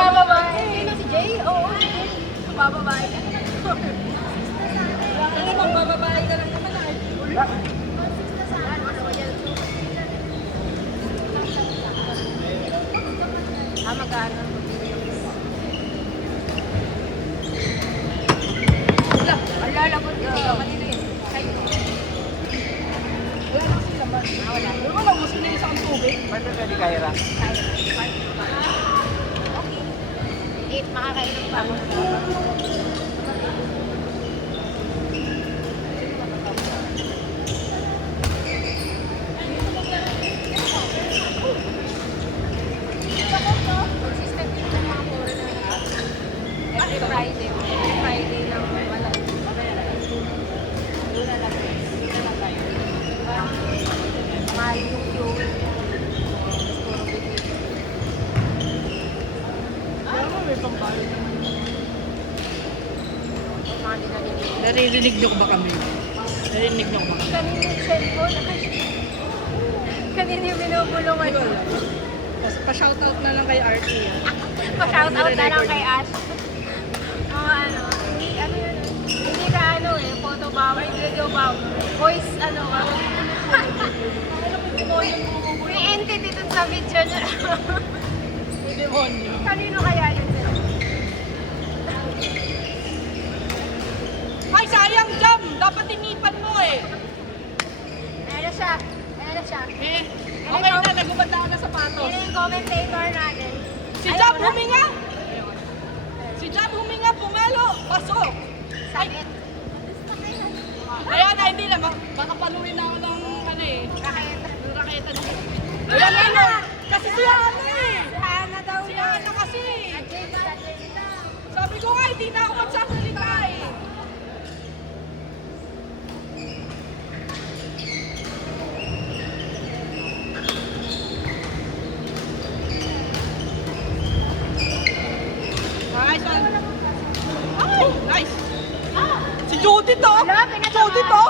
Mababae. Sino si Jay? Oo, si Jay. Mababae ka. Bakit naman bababae ka lang naman ay? Magkano? Ang lalabot ko. Kanina yun. Wala lang sila ba? Wala. Wala mo sila isang tubig. Pwede pwede Kyra. Okay. 8 makakainom pa. Consistent din ng mga foreigner. Every Friday. Every Friday lang wala. Doon na lang. Doon na lang tayo. Parang mahal yung queue. Puro bigay. Ano may pambayad naman. Mga di nalilito. Naririnig niyo ba kami? Naririnig niyo ba? Kanina yung cellphone. Kanina yung binubulungan ko. Tapos pa-shoutout na lang kay RT. Pa-shoutout na lang kay Ash. Mga ano, hindi ano yun. Hindi ka ano eh, photo bawal, video bawal. Voice ano, may entity dun sa video niya. May demonyo. Kanino kaya yun? Ay, sayang jam! Dapat tinipan mo eh. Ayan na siya. Ayan na siya. Eh, okay na, nagumanda ka na sapatos. Yan yung commentator natin. Si Jam huminga! Si Jam huminga, pumalo, pasok! Sakit. Ayan na, hindi na, baka paluin na ako ng ano eh. Raketa. Yung raketa na. Ayan na! Kasi si Ana eh! Ana daw Si yan. Ana kasi! James, Sabi ko nga, hindi na ako magsasalita eh. Nice one. Ay, nice. Si Judith to. Judith to.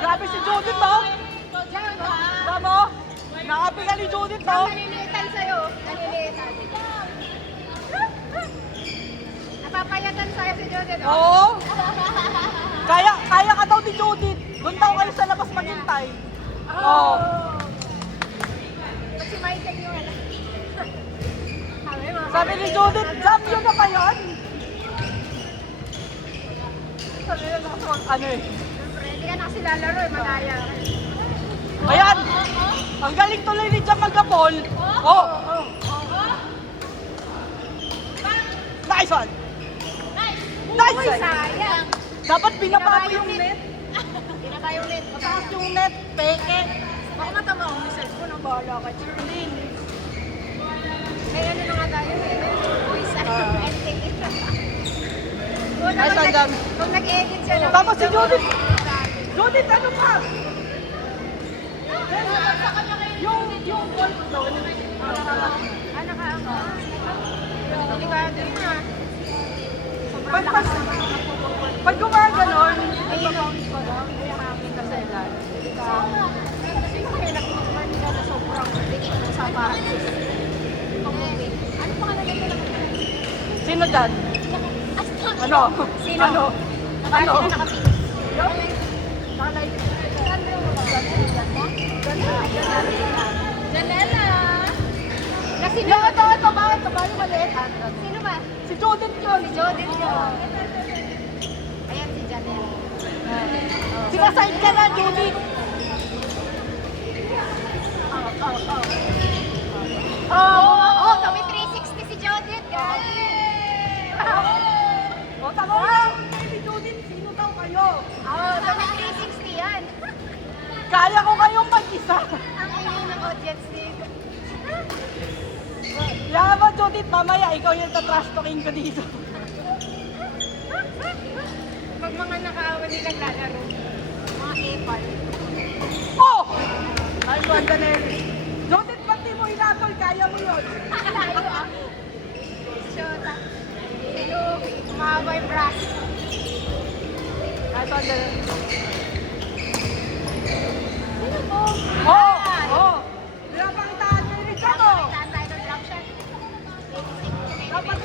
Grabe si Judith to. Tama. Nakapiga ni Judith to. Nalilitan sa'yo. Nalilitan. Napapayatan sa'yo si Judith. Oo. Kaya ka daw ni Judith. Doon daw kayo sa labas maghintay. Oo. Si Michael yung ano. Sabi ni Judith, Jam yun na ba yun? Sabi na nakasuot, ano eh. Siyempre, hindi ka na kasi lalaro eh, malaya. Ayan! Ang galing tuloy ni Jam magkapol. Oh! Nice one! Nice Uy, one! sayang. Dapat binaba mo yung net. Binaba yung net. Mataas yung net, peke. Baka matama ako ni cellphone, ang bahala ka. Chirlin. May ano na nga tayo eh. May voice editing. Nice one, Jam. Kung nag-edit siya ng Tapos si video, Judith. Judith, ano pa? Yung golf doon. ano ka ako? Delikado yun ah. Pag gumaganon, May count ko lang. May hangin na sa ilan. Kasi yung kaya nakikipan nila na sobrang dikit ng sapatos. Ano pa kalagay ko lang? sino dyan? Ano? Sino? Ano? Ano? Janela! Kasi ito, bakit? Ito ba yung maliit? Sino ba? Si Judith yun. Si Jodith yun. Ayan si Janela. Sinaside ka na, Judith. Oh, may 360 si Jodith. O, tama lang. Si Judith, sino daw kayo? Oh, may 360 yan. Kaya ko kayong mag-isa. Ang ingay ng audience dito. Kaya ba, Judith, mamaya ikaw yung tatrash talking ko dito. Pag mga nakaawa nilang lalaro, mga epal. Oh! Ay, Wandaner. Judith, ba't di mo hinatol? Kaya mo yun. Tayo ah. Shota. Hello. Mahaba yung brass. Ay, Wandaner. Sino po? Oh! Oh! Pinapakitaan niyo ni Richard, oh! Tahan tayo ng drop shot. Dapat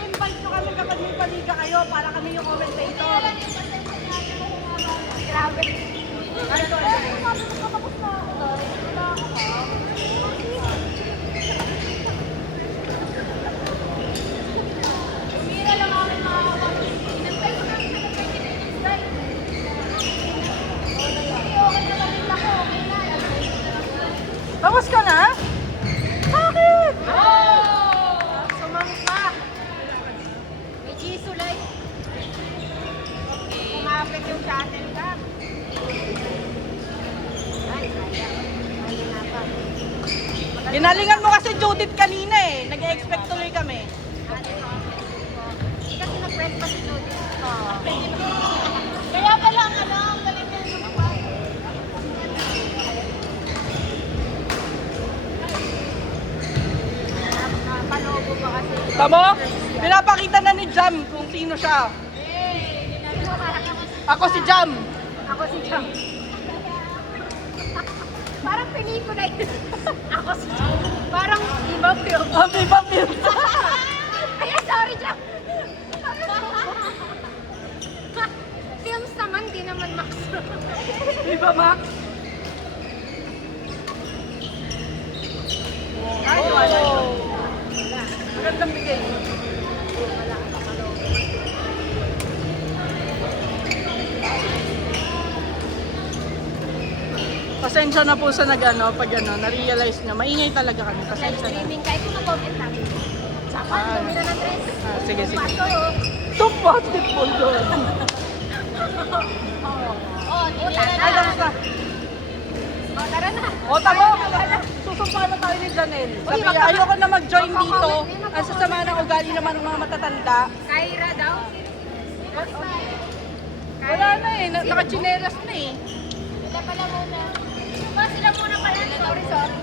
mo kasi Judith kanina eh. Nag-expect tuloy kami. Kasi nag-friend pa si Jody. Kaya pala ang galing na yung mga Palobo pa kasi. Tamo? Pinapakita na ni Jam kung sino siya. Ako si Jam. Ako si Jam. Parang pelikula yun. Ako si Jam. Parang iba film. Viva Film. Ay, sorry, Jam. Films naman, di naman Max. Viva Max. Ay, wala. Magandang bigay. Pasensya na po sa pag na-realize nyo. Maingay talaga kami. Live Pasensya na. streaming, kahit kung mag-comment namin. Sapa, dumi na ng dress. Sige, sige. Pato. Top basketball doon. Oh, tira na. Ay, tapos na. Oh, tara na. O, tamo. Susumpa na tayo ni Janelle. Sabi wag niya, ka- ayoko na mag-join wag ka dito. comment, Ang sasama ng ugali naman ng mga matatanda. Kyra daw. Wala na eh. Nakachinelas na eh. Sila pala muna. Sila muna pala. Sorry, sorry.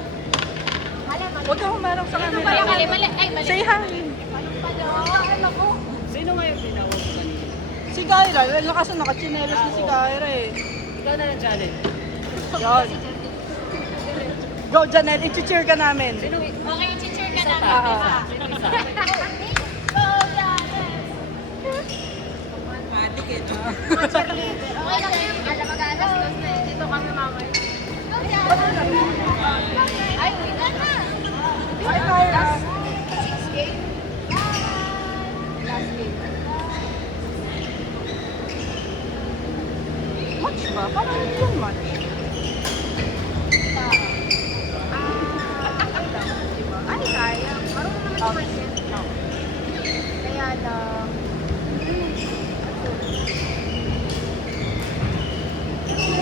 Mali. Huwag ka humarang sa Mali, camera. mali. Ay, mali. Say hi. Ano ko? Sino nga yung tinawag mo kanina? Si Kyra. Kasi nakachinelas na si Kyra eh. Ikaw na lang, Janet. Yan. Go, Janelle. I-cheer ka namin. Okay, cheer ka na. Ah, Sino isa? Matik eh. Okay lang yun. Alam, mag-alas na eh. Dito kami mamaya. Ay, wait na. Hi, Kyra. 6 game. Last game. Match ba? Parang hindi yung match. Ay, kaya. Marunong naman si Marcel. Kaya lang.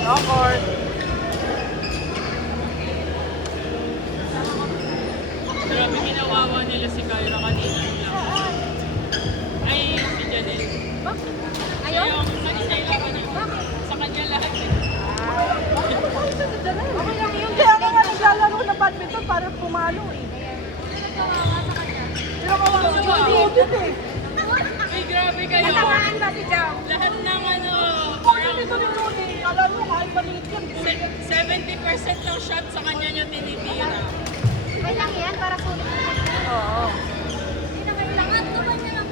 Awkward. Grabe, ginawawa nila si Kyra kanina lang. Ay, si Janelle. Ayun? Yung nag-style ako niya. Sa kanya lahat. Okay lang yun. Kaya ako nga naglalaro ng badminton para pumalo eh. Sino ko mga Judith eh. Ay, grabe kayo. Natamaan ba si Jam? Lahat ng Bakit ito ni Judith? Alam mo, kahit maliit yan. 70% ng shot sa kanya niya tinitira. Okay lang yan, para sulit. Oo. Hindi na kailangan. Tuman niya lang.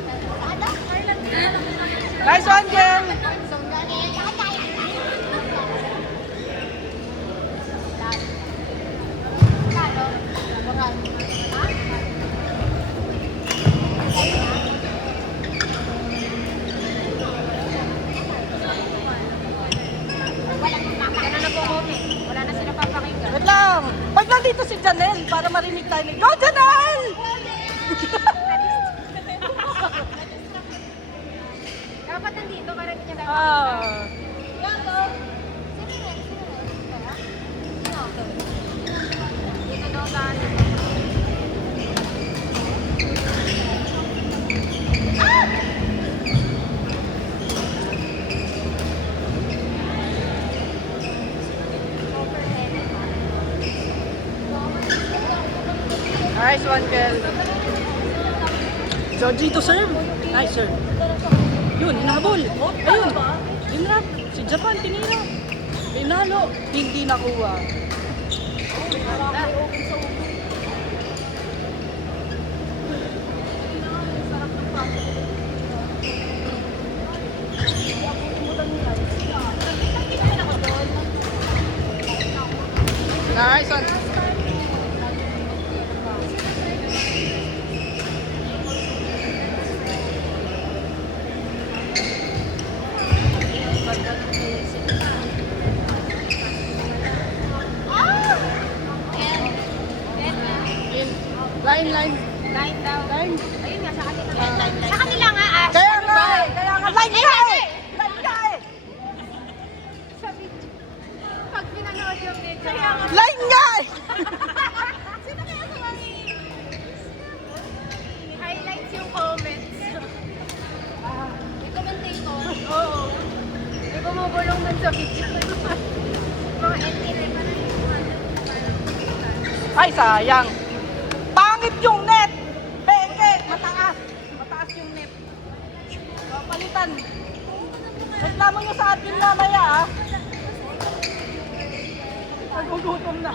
Ada? Ireland din na lang. Nice one, girl. Wala na sila papakinggan. Wait lang. Pag nandito si Janelle, para marinig tayo ni Go, Janelle! Dapat nandito para hindi niya Ah. Dito daw tayo. Nice one, girl. Georgie to serve. Nice serve. Yun, inahabol. Ayun. Dinrap. Si Japan, tinira. Pinalo. Hindi nakuha. Nice one. In. Line, line. Line daw. Line. Ayun nga, sa kanila. Sa kanila nga, Ash. Kaya nga eh. Kaya nga. Line ka eh. Line ka eh. Sa video. Pag pinanood yung video. Line nga eh. Sino kaya sa mga Ay, sayang. Pangit yung net. Peke, mataas. Mataas yung net. Palitan. Reklamo nyo sa atin mamaya, ah. Nagugutom na.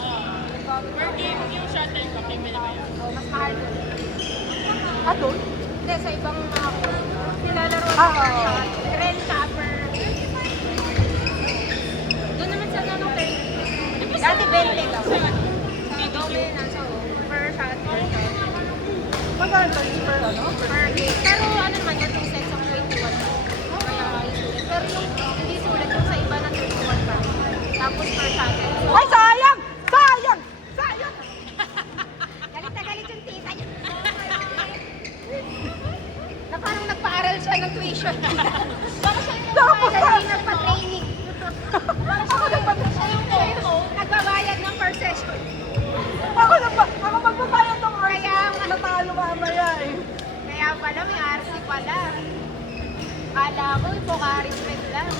Per game yung shuttlecock, yung minamaya. Mas mahal yun. Ah, doon? Hindi, sa ibang mga nilalaro Ah, sa oo. rent shopper. Doon naman sa nanong 30. Dati 20 daw. Dito may nasa per shot. Magkano tayo per ano? Per game. Pero ano naman, yung sets of 21 pa. Kaya yung sulit. Pero yung hindi sulit yung sa iba na 31 pa. Tapos per shot. Ay, sayang! Sayang! Sayang! Galit na galit yung tita niya. Na parang nagpa-aral siya ng tuition. Baka siya yung Tapos nagpa-aral, nagpa-training. Ako nagpa-training. Nagbabayad ng per session. Ako magbabayad ng Kaya nga. natalo mamaya eh. Kaya pala, may RC pala. Kala ko, Pocari Sweat lang.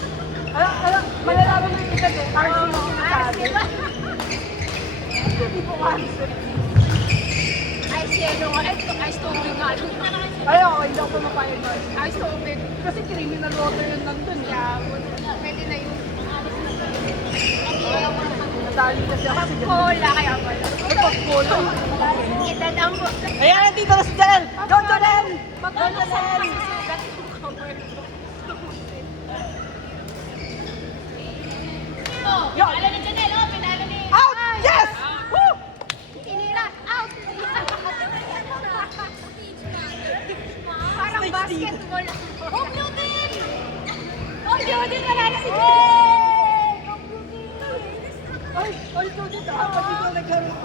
Malalaman mo yung ikat eh. RC yung sinasabi. RC ba? Hindi po RC. Ay, cielo nga. Ay, stupid nga. Ay, ako, hindi ako pumapayag na. Ay, stupid. Kasi criminal water yun nandun. Kaya, pwede na yun. Nadali kasi ako. Sige. Cola, kaya pala. Pagpolo. Itadang mo. Ayan, nandito na si Janel! Go, Janel! Go, Janel! Yo! Pinalo ni Janelle, oh, pinalo ni... Out! Yes! Woo! Tinira, out! Parang basketball. Oh, blue team! Oh, blue team! Wala na si Janelle! Oh, blue team! Ay, Judith, pag dito nagkaroon.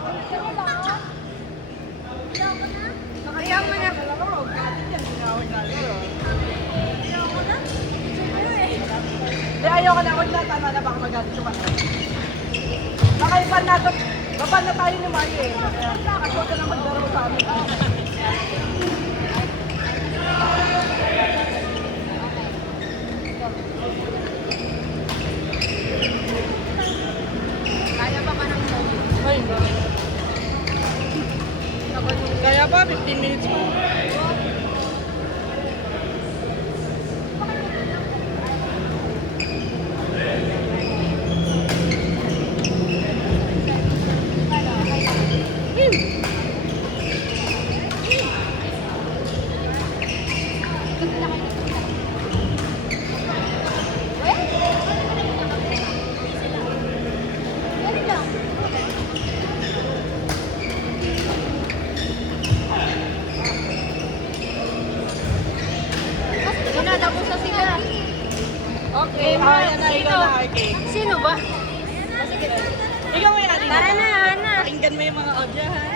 Ayaw mo na. Hindi, ayaw ka na. Huwag na, tama na. Baka magalit yung mata. Baka iban natin. Baban na tayo ni Mario eh. Kaya, huwag ka na maglaro sa amin. Kaya pa ba ng show? Ay, kaya pa, 15 minutes pa. Sinadako sa sila. Okay, yan na, ikaw na, okay. Sino ba? Ikaw may alin. Tara na, Ana. Pakinggan mo yung mga audio, ha?